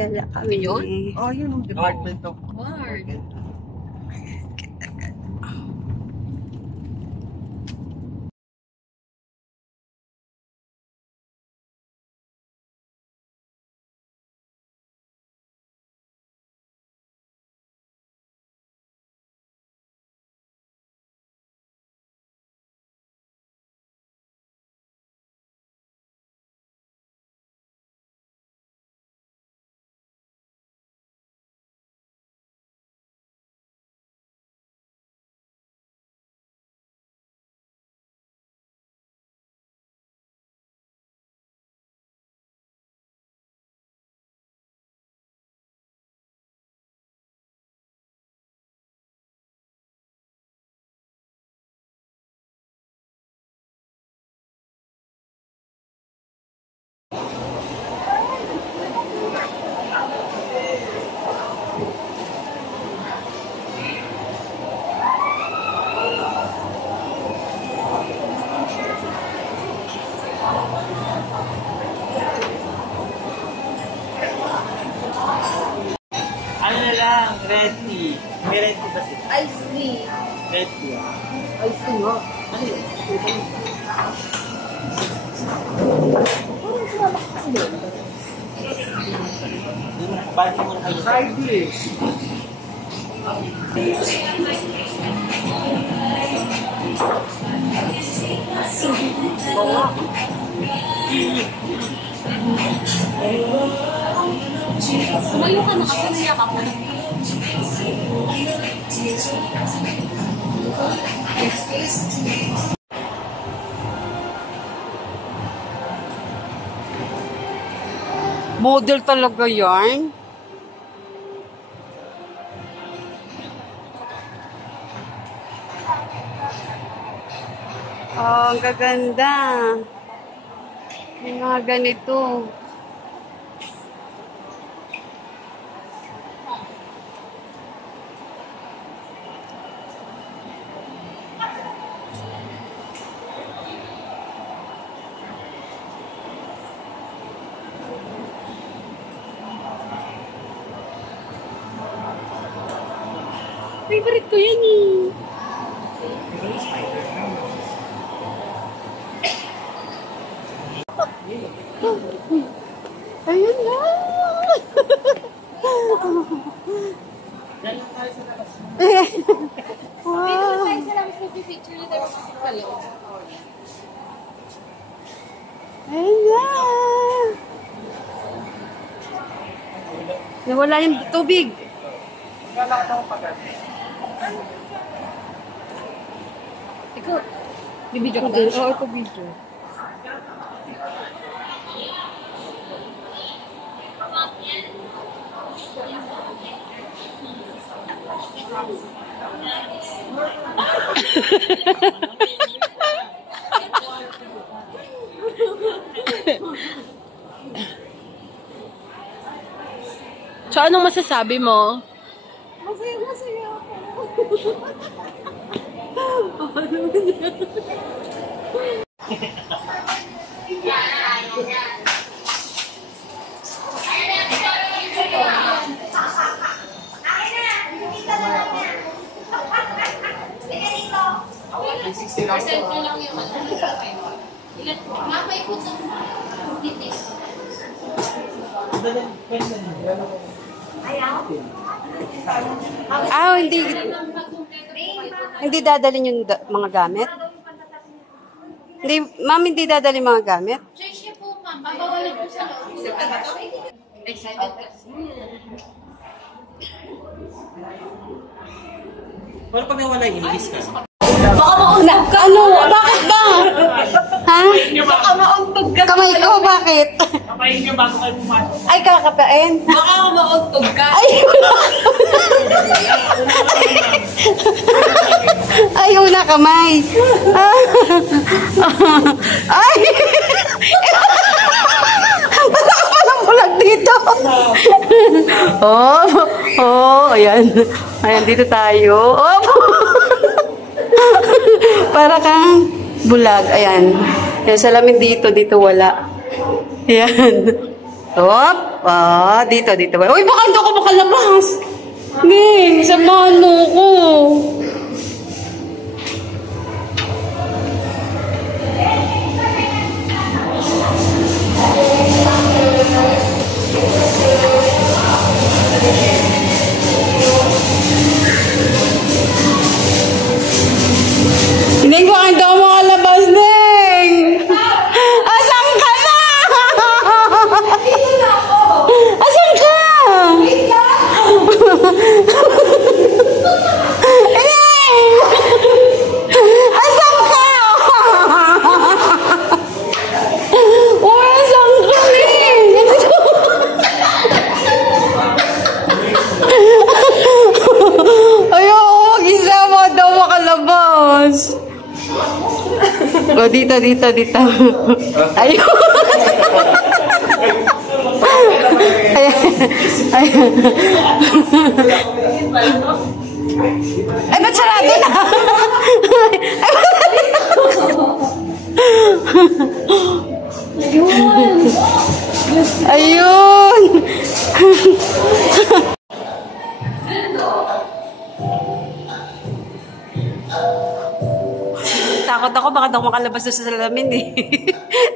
Gala kami. Yun? Oh, yun ang Department of Word. Ano na lang, red tea. May red tea ba sila? Ice tea. Red tea. Ice tea nga. Ano yun? Parang sumabak kasi doon. Hindi mo nakabati mo na kayo. Fried tea. Sumayo ka na kasi naiyak ako. Model talaga yan. Oh, ang gaganda. May mga ganito. Favorite ko yan eh. Ayun na! Wow! Tayo sa labas mag-picture niyo tayo sa loob. Ayun na! Nawala yung tubig. Ikaw, bibidyo ka ba? Oo, ito video. So, anong masasabi mo? Masaya ako. Percent na lang yung mapay po sa titis. Ah, hindi dadalhin yung mga gamit? Hindi, ma'am, hindi dadalhin mga gamit? Siya po, ma'am. Papawalan po sa loob. Excited ka. Pero pag nawala yung ilis ka. Baka mauntog ka. Ano? Bakit ba? Ha? Baka mauntog ka. Kamay ko, bakit? Kapain nyo bago kayo pumasok. Ay, kakapain. Baka mauntog ka. Ay, ay, una kamay. Ay! Wala ka palang bulag dito. Oh, ayan. Ayan, dito tayo. Oh! Para kang bulag. Ayan. Ayan, salamin dito. Dito wala. Ayan. Hop. Ah, dito. Uy, baka hindi ako makalabas. Ning, samahan mo ko. Ning, baka hindi ako makalabas, Ning. Asan ka na? Asan ka? Asan ka? Uy, asan ka, Ning? Ayoko, mag-isa mo daw makalabas. O, dito. Ayun. Ay, ba't sarado na? Ayun. Takot ako, baka daw makalabas doon sa salamin eh.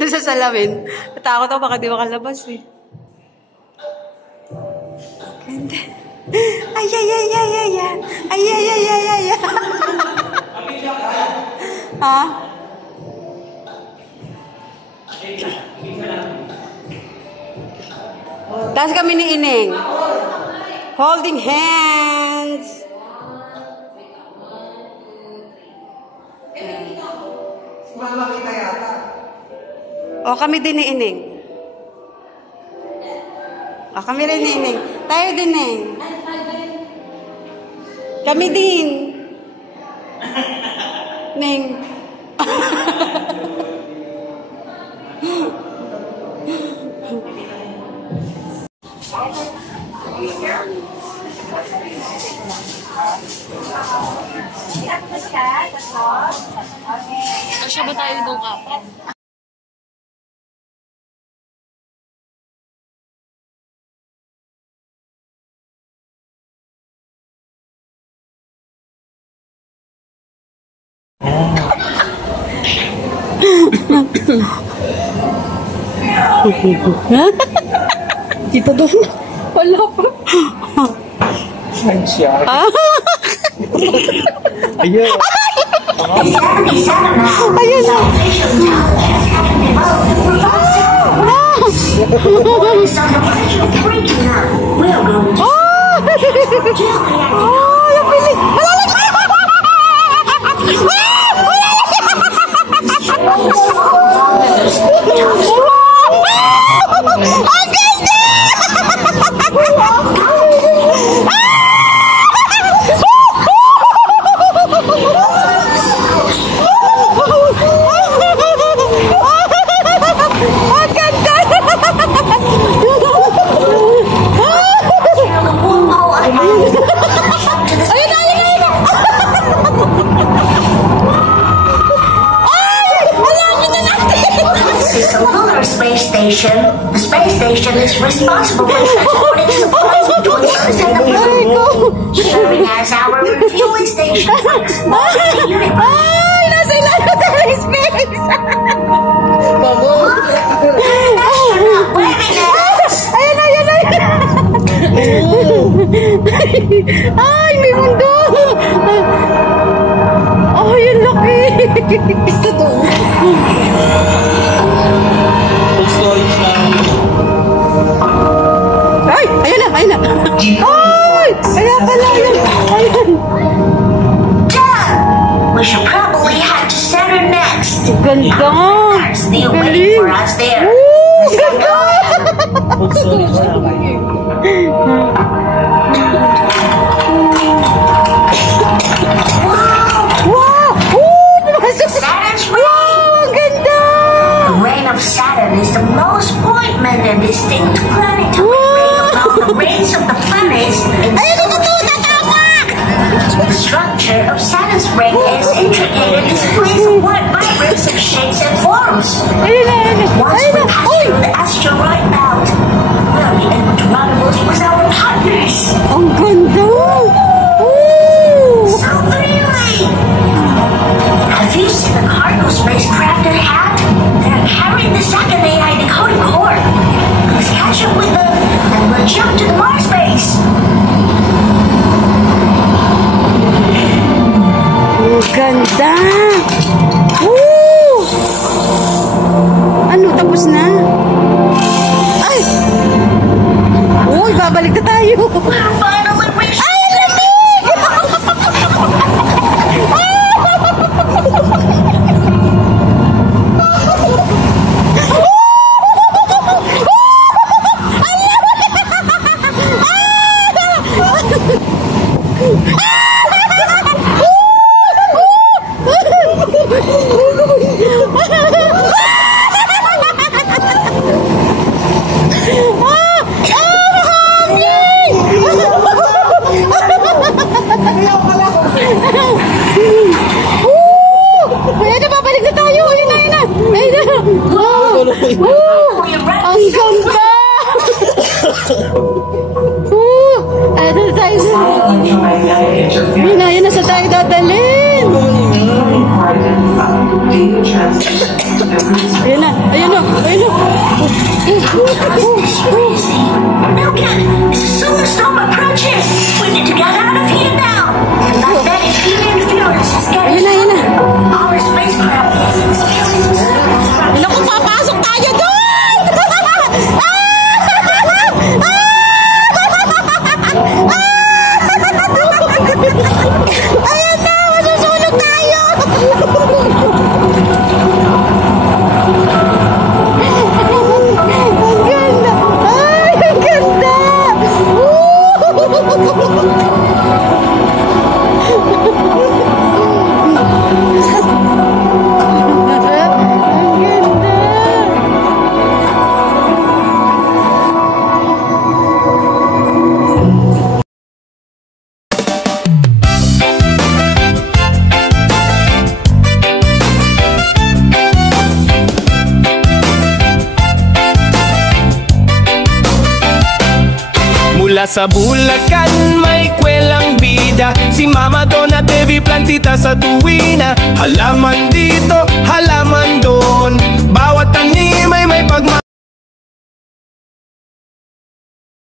Doon sa salamin. Takot ako, baka di makalabas eh. Ganda. Ay. Ha? Tapos kami ni Ining. Holding hands. Malaki na yata. O, kami din ni Ining. O, kami rin ni Ining. Tayo din eh. Kami din. Ning. Kasya ba tayo doon ka? Dito doon. Wala pa. Saan siya? Ayun. Ayun na. The space station is responsible for transporting supplies between Earth and the moon, serving as our refueling station for exploring the universe. Ay! Nasa ilalim ng space! Astronaut, waving at us! Ayun! Ay! May mundo! Ay, ang laki! Ito to. Ay! Ayun na! Ay! Kaya pala yun! Ayun! Done! We should probably head to Saturn next. Ganda! There's still waiting for us there. Ganda! Wow! Saturn's ring! Wow! Ganda! The ring of Saturn is the most pointed and distinct planetary ring among the rings of the planets in the solar system. The structure of Saturn's ring is intricate and displays a wide variety of shapes and forms. Once we pass through the asteroid belt, tayo. Finally reached. Ay, ang lamig! Ayun na, babalik na tayo. Ayun na, ayun na. Ayun na. Wow. Ang ganda. Ano tayo? Ayun na, ayun na sa tayo dadalhin. Ayun na, ayun na, ayun na. Milka, this is Superstorm approaching. We need to get out of here now. The magnetic field interference is getting Ayun na, ayun na. our spacecraft is experiencing serious Ano kung papasok tayo doon? Ayan na, masusunog tayo! Ang ganda! Ay, ang ganda! Ang ganda! Mula sa Bulacan may kwelang bida, si Mama Donna TV plantita sa tuwina. Halaman dito, halaman doon, bawat tanim ay may pagmamahal.